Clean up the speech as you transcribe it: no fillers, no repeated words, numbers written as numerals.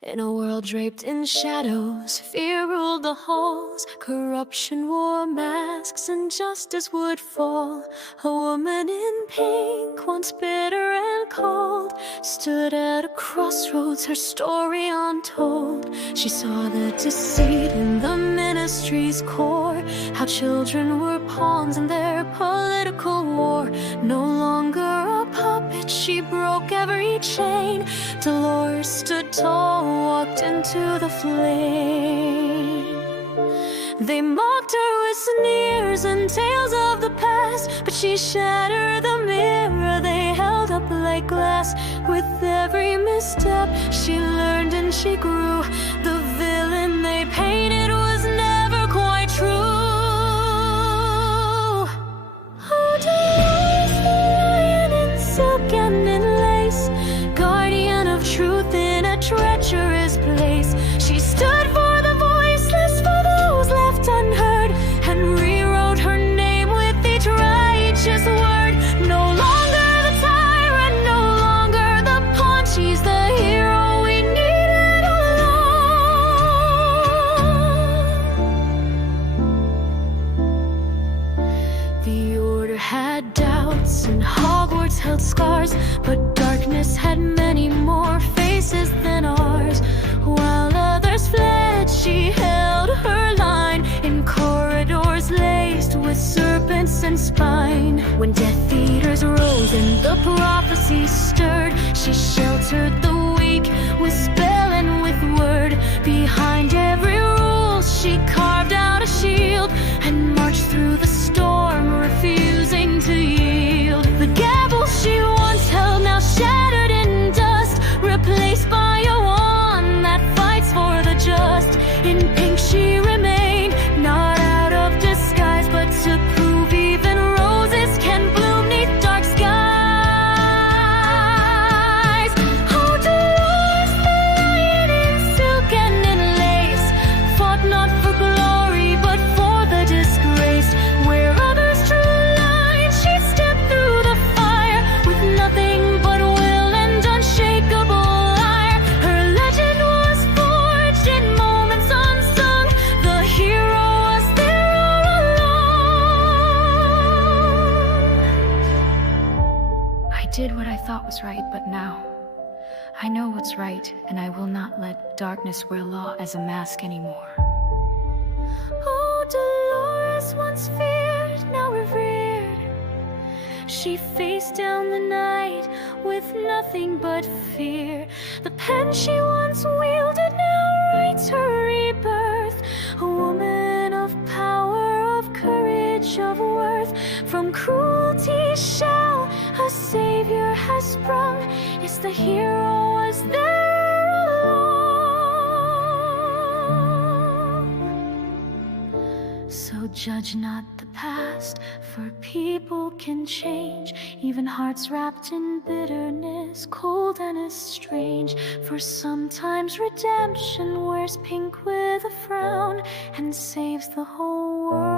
In a world draped in shadows, fear ruled the halls. Corruption wore masks, and justice would fall. A woman in pink, once bitter and cold, stood at a crossroads, her story untold. She saw the deceit in the ministry's core, how children were pawns in their political war. No longer a puppet, she broke every chain. Dolores stood tall, walked into the flame. They mocked her with sneers and tales of the past, but she shattered the mirror they held up like glass. With every misstep she learned and she grew. The villain they painted was never quite true. Oh, Dolores, the lion in silk and in lace, guardian of truth in a treacherous place. She stood for the voiceless, for those left unheard, and rewrote her name with each righteous word. No longer the tyrant, no longer the pawn, she's the hero we needed all along. The Order had doubts and Hogwarts held scars, but darkness had many more faces than ours. While others fled, she held her line in corridors laced with serpents and spine. When Death Eaters rose and the prophecies stirred, she sheltered the weak with spell and with word. Behind every rule she carved out a shield and marched through the storm, refusing to yield. The gavel she once held, now shattered in dust, replaced by a wand that fights for the just. In pink she remained, not out of disguise, but to prove even roses can bloom 'neath dark skies. Oh, Dolores, the lion in silk and in lace, fought not for glory, but for the disgraced. Where others drew lines, she stepped through the fire with nothing but will and unshakable ire. Her legend was forged in moments unsung. The hero was there all along. I did what I thought was right, but now I know what's right, and I will not let darkness wear law as a mask anymore. Oh, Dolores, once feared, now revered, she faced down the night with nothing but fear. The pen she once wielded now writes her rebirth. A woman of power, of courage, of worth. From cruelty shall a savior has sprung. Yes, the hero was there along. So judge not the past, for people can change. Even hearts wrapped in bitterness, cold and estranged. For sometimes redemption wears pink with a frown and saves the whole world.